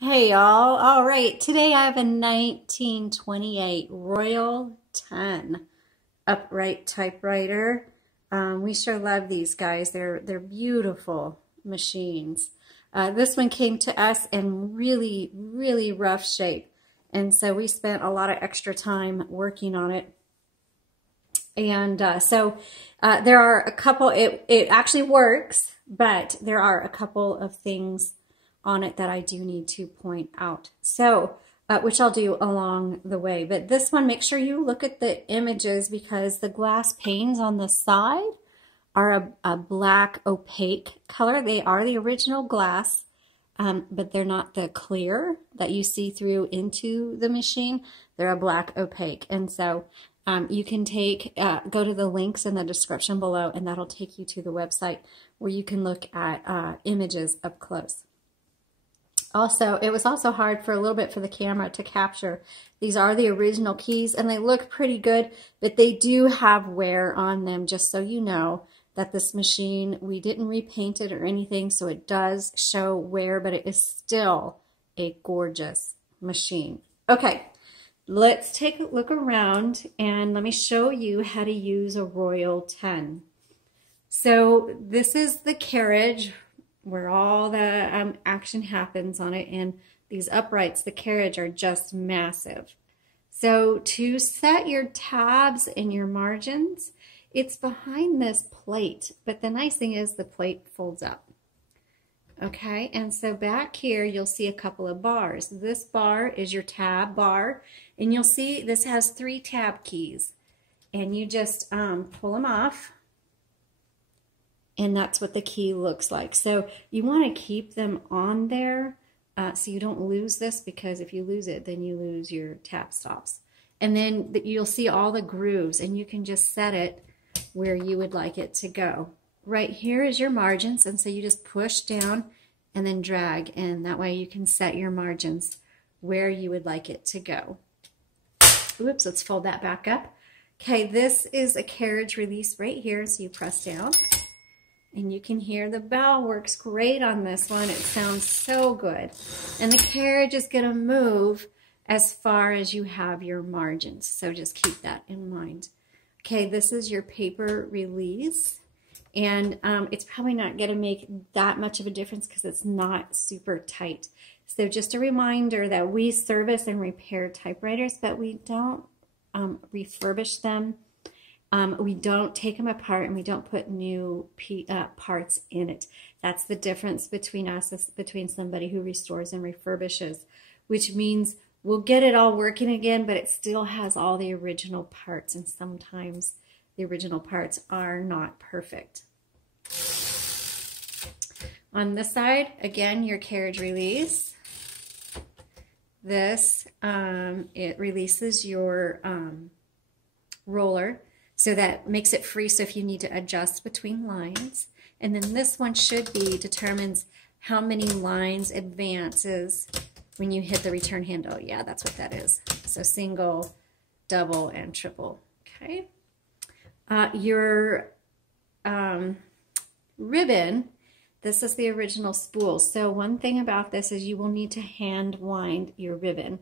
Hey y'all, all right, today I have a 1928 Royal 10 upright typewriter. We sure love these guys. They're beautiful machines. This one came to us in really rough shape, and so we spent a lot of extra time working on it. And there are a couple, it actually works, but there are a couple of things on it that I do need to point out. So, which I'll do along the way. But this one, make sure you look at the images because the glass panes on the side are a black opaque color. They are the original glass, but they're not the clear that you see through into the machine. They're a black opaque. And so you can go to the links in the description below, and that'll take you to the website where you can look at images up close. Also, it was also hard for a little bit for the camera to capture. These are the original keys, and they look pretty good, but they do have wear on them, just so you know that this machine, we didn't repaint it or anything, so it does show wear, but it is still a gorgeous machine. Okay, let's take a look around, and let me show you how to use a Royal 10. So this is the carriage, where all the action happens on it, and these uprights, the carriage, are just massive. So to set your tabs and your margins, it's behind this plate, but the nice thing is the plate folds up. Okay, and so back here you'll see a couple of bars. This bar is your tab bar, and you'll see this has 3 tab keys, and you just pull them off. And that's what the key looks like. So you want to keep them on there so you don't lose this, because if you lose it, then you lose your tab stops. And then you'll see all the grooves, and you can just set it where you would like it to go. Right here is your margins, and so you just push down and then drag, and that way you can set your margins where you would like it to go. Oops, let's fold that back up. Okay, this is a carriage release right here, so you press down. And you can hear the bell works great on this one. It sounds so good. And the carriage is going to move as far as you have your margins. So just keep that in mind. Okay, this is your paper release. And it's probably not going to make that much of a difference because it's not super tight. So just a reminder that we service and repair typewriters, but we don't refurbish them. We don't take them apart, and we don't put new parts in it. That's the difference between us, between somebody who restores and refurbishes, which means we'll get it all working again, but it still has all the original parts, and sometimes the original parts are not perfect. On this side, again, your carriage release. This, it releases your roller. So that makes it free, so if you need to adjust between lines. And then this one determines how many lines advances when you hit the return handle. Yeah, that's what that is. So single, double, and triple. Okay. Your ribbon, this is the original spool. So one thing about this is you will need to hand wind your ribbon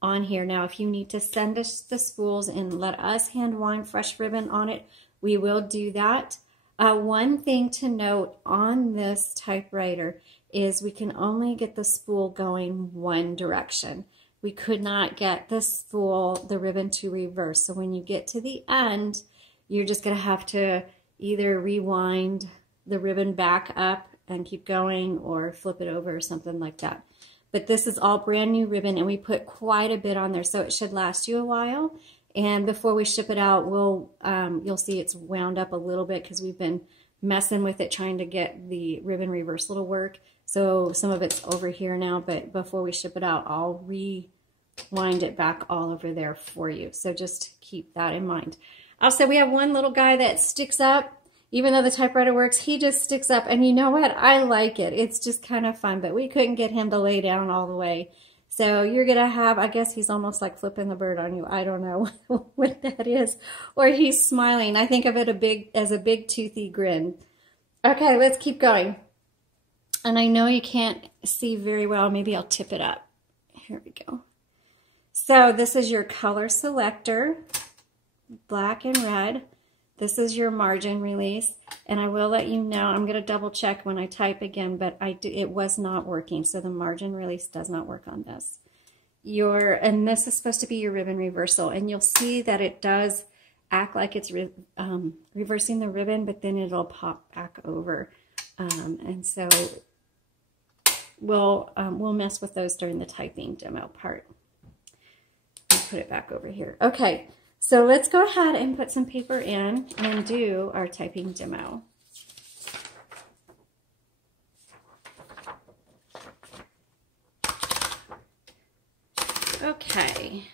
on here. Now, if you need to send us the spools and let us hand wind fresh ribbon on it, we will do that. One thing to note on this typewriter is we can only get the spool going one direction. We could not get the ribbon to reverse. So when you get to the end, you're just going to have to either rewind the ribbon back up and keep going, or flip it over or something like that. But this is all brand new ribbon, and we put quite a bit on there, so it should last you a while. And before we ship it out, you'll see it's wound up a little bit because we've been messing with it trying to get the ribbon reversal to work. So some of it's over here now, but before we ship it out, I'll rewind it back all over there for you. So just keep that in mind. Also, we have one little guy that sticks up. Even though the typewriter works, he just sticks up, and you know what? I like it. It's just kind of fun, but we couldn't get him to lay down all the way. So you're going to have, I guess he's almost like flipping the bird on you. I don't know what that is. Or he's smiling. I think of it as a big toothy grin. Okay, let's keep going. And I know you can't see very well. Maybe I'll tip it up. Here we go. So this is your color selector, black and red. This is your margin release. And I will let you know, I'm going to double check when I type again, but it was not working. So the margin release does not work on this. And this is supposed to be your ribbon reversal. And you'll see that it does act like it's reversing the ribbon, but then it'll pop back over. And so we'll mess with those during the typing demo part. I'll put it back over here. Okay, so let's go ahead and put some paper in and do our typing demo. Okay.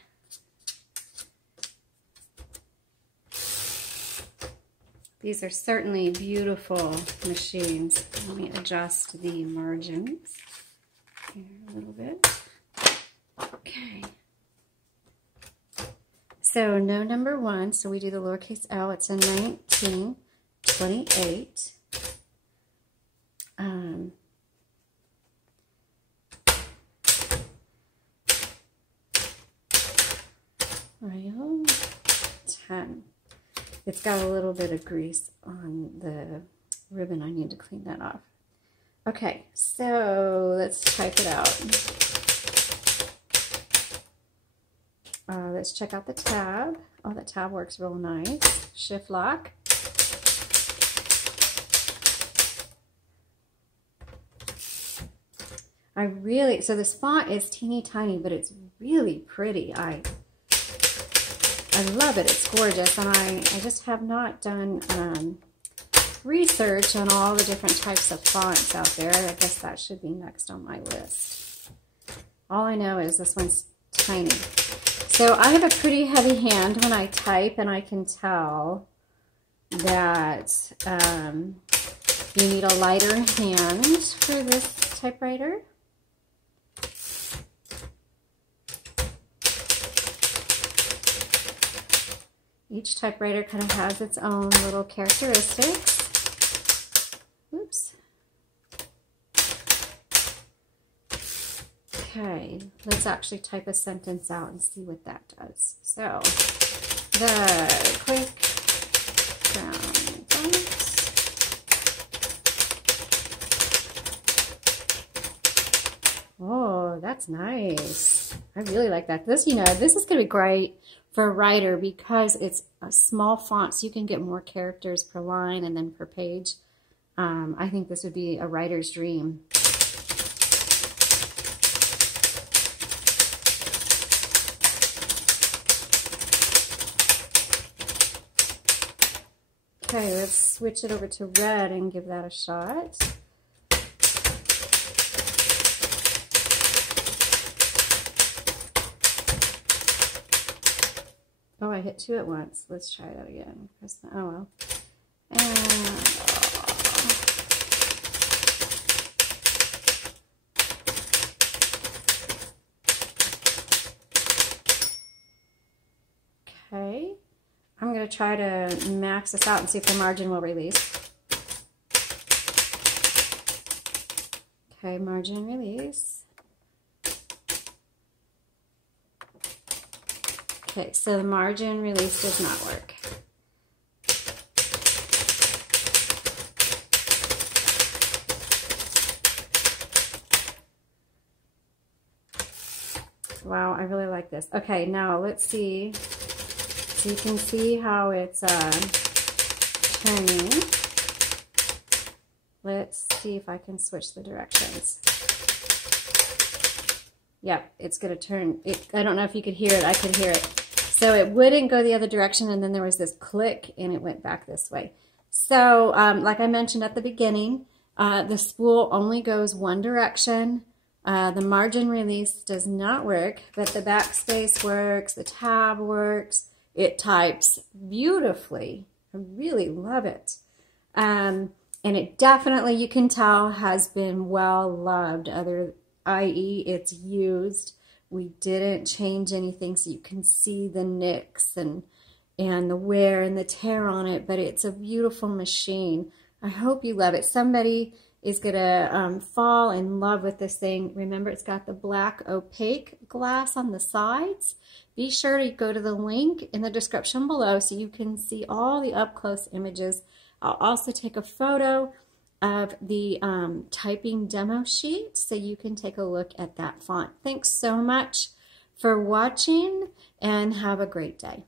These are certainly beautiful machines. Let me adjust the margins here a little bit. Okay. So no number 1, so we do the lowercase l. It's a 1928. Royal 10. It's got a little bit of grease on the ribbon. I need to clean that off. Okay, so let's type it out. Let's check out the tab. Oh, the tab works real nice. Shift lock. So this font is teeny tiny, but it's really pretty. I love it. It's gorgeous, and I just have not done research on all the different types of fonts out there. I guess that should be next on my list. All I know is this one's tiny. So I have a pretty heavy hand when I type, and I can tell that you need a lighter hand for this typewriter. Each typewriter kind of has its own little characteristics. Oops. Okay, let's actually type a sentence out and see what that does. So, the quick brown font. Oh, that's nice. I really like that. This, this is going to be great for a writer because it's a small font, so you can get more characters per line and then per page. I think this would be a writer's dream. Okay, let's switch it over to red and give that a shot. Oh, I hit 2 at once. Let's try that again. Oh, well. Okay. I'm going to try to max this out and see if the margin will release. Okay, margin release. Okay, so the margin release does not work. Wow, I really like this. Okay, now let's see. So you can see how it's turning. Let's see if I can switch the directions. Yep, it's going to turn. I don't know if you could hear it. I could hear it. So it wouldn't go the other direction, and then there was this click, and it went back this way. So like I mentioned at the beginning, the spool only goes one direction. The margin release does not work, but the backspace works, the tab works. It types beautifully. I really love it. And it definitely, you can tell, has been well loved, i.e. it's used. We didn't change anything, so you can see the nicks and the wear and the tear on it, but it's a beautiful machine. I hope you love it. Somebody, is going to fall in love with this thing. Remember, it's got the black opaque glass on the sides. Be sure to go to the link in the description below so you can see all the up-close images. I'll also take a photo of the typing demo sheet so you can take a look at that font. Thanks so much for watching and have a great day.